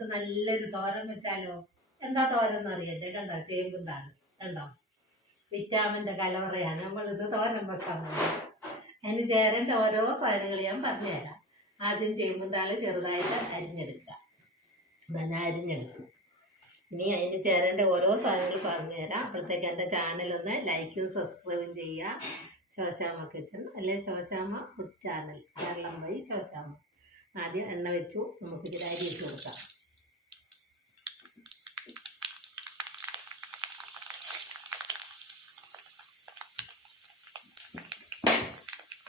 നമുക്ക് നല്ലൊരു തോരൻ വെച്ചാലോ? എന്താ തോരൻ എന്ന് അറിയണ്ടേ? കണ്ടോ, ചേമ്പും താളും കണ്ടോ, വിറ്റാമിൻ്റെ കലവറയാണ് നമ്മൾ ഇത് തോരൻ വെക്കാൻ പോകുന്നത്. അതിന് ചേരേണ്ട ഓരോ സാധനങ്ങൾ ഞാൻ പറഞ്ഞുതരാം. ആദ്യം ചേമ്പും താള് ചെറുതായിട്ട് അരിഞ്ഞെടുക്കുക. ഞാൻ അരിഞ്ഞെടുത്തു. ഇനി അതിന് ചേരേണ്ട ഓരോ സാധനങ്ങൾ പറഞ്ഞുതരാം. അപ്പോഴത്തേക്ക് എൻ്റെ ചാനലൊന്ന് ലൈക്കും സബ്സ്ക്രൈബും ചെയ്യുക. ശോശാമ്മ കിച്ചൺ അല്ലെ ശോശാമ്മ ഫുഡ് ചാനൽ, കേരളം വഴി ശോശാമ്മ. ആദ്യം എണ്ണ വെച്ചു. നമുക്ക് ഇതിൽ അരി ഇട്ട് കൊടുക്കാം.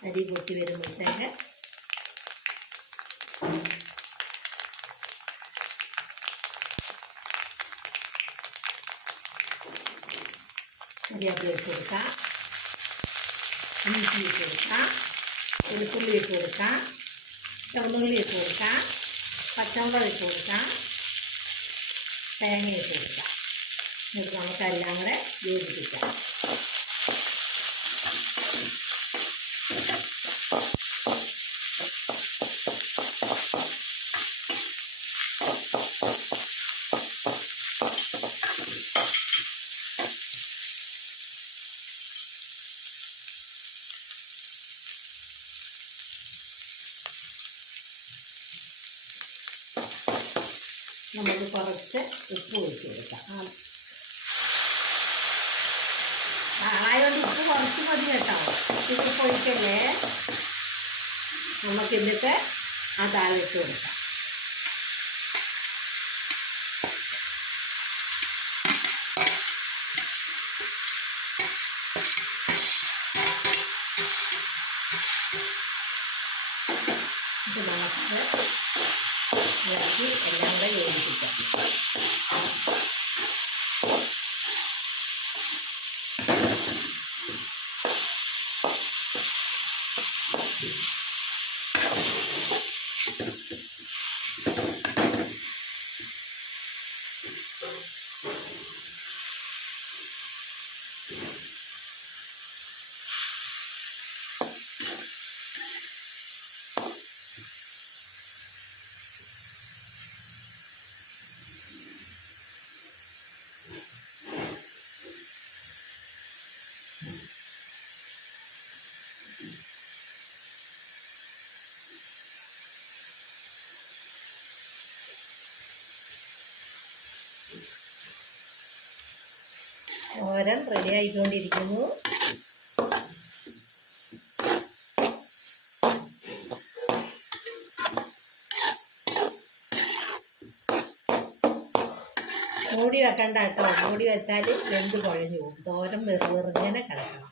അരി പൊട്ടി വരുമ്പോഴത്തേക്ക് കരിവേപ്പില ഇട്ട് കൊടുക്കാം, ഇഞ്ചി ഇട്ട് കൊടുക്കാം, വെളുത്തുള്ളി ഇട്ട് കൊടുക്കാം, ചുവന്നുള്ളി ഇട്ട് കൊടുക്കാം, പച്ചമുളക് ഇട്ട് കൊടുക്കാം, തേങ്ങ ഇട്ട് കൊടുക്കാം. എന്നിട്ട് നമുക്കെല്ലാം കൂടെ യോജിപ്പിക്കാം. നമുക്ക് കുറച്ച് ഉപ്പ് ഒഴിച്ച് കൊടുക്കാം. ആയതുകൊണ്ട് ഉപ്പ് കുറച്ച് മതി കേട്ടോ, ഉപ്പ് ഒഴിക്കല്ലേ. നമുക്ക് എന്നിട്ട് ആ താളിട്ട് കൊടുക്കാം. ഇത് നമുക്ക് ഇളക്കി എല്ലാം കൂടെ യോജിപ്പിക്കാം. തോരൻ റെഡി ആയിക്കൊണ്ടിരിക്കുന്നു. മൂടി വെക്കണ്ട കേട്ടോ, മൂടി വെച്ചാൽ വെന്ത് കുഴഞ്ഞു പോകും. തോരൻ വെറുങ്ങനെ കിടക്കണം.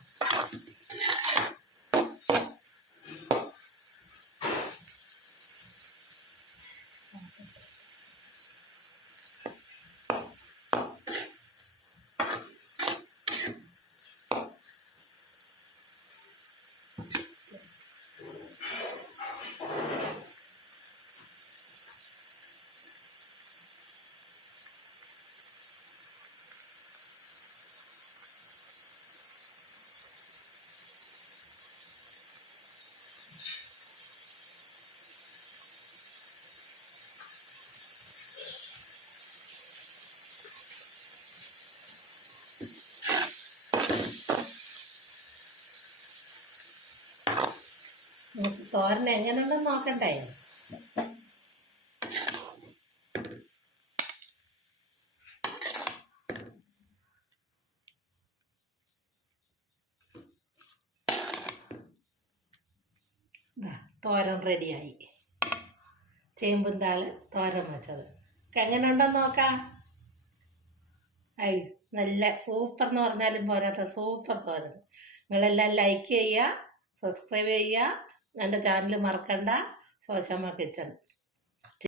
തോരൻ എങ്ങനെയുണ്ടെന്ന് നോക്കണ്ടേ? തോരൻ റെഡിയായി. ചേമ്പും താള് തോരൻ വെച്ചത് എങ്ങനെ ഉണ്ടെന്ന് നോക്കാം. നല്ല സൂപ്പർ എന്ന് പറഞ്ഞാലും പോരാത്ത സൂപ്പർ തോരൻ. നിങ്ങളെല്ലാം ലൈക്ക് ചെയ്യുക, സബ്സ്ക്രൈബ് ചെയ്യുക. എൻ്റെ ചാനൽ മറക്കണ്ട, ശോശാമ്മ കിച്ചൺ.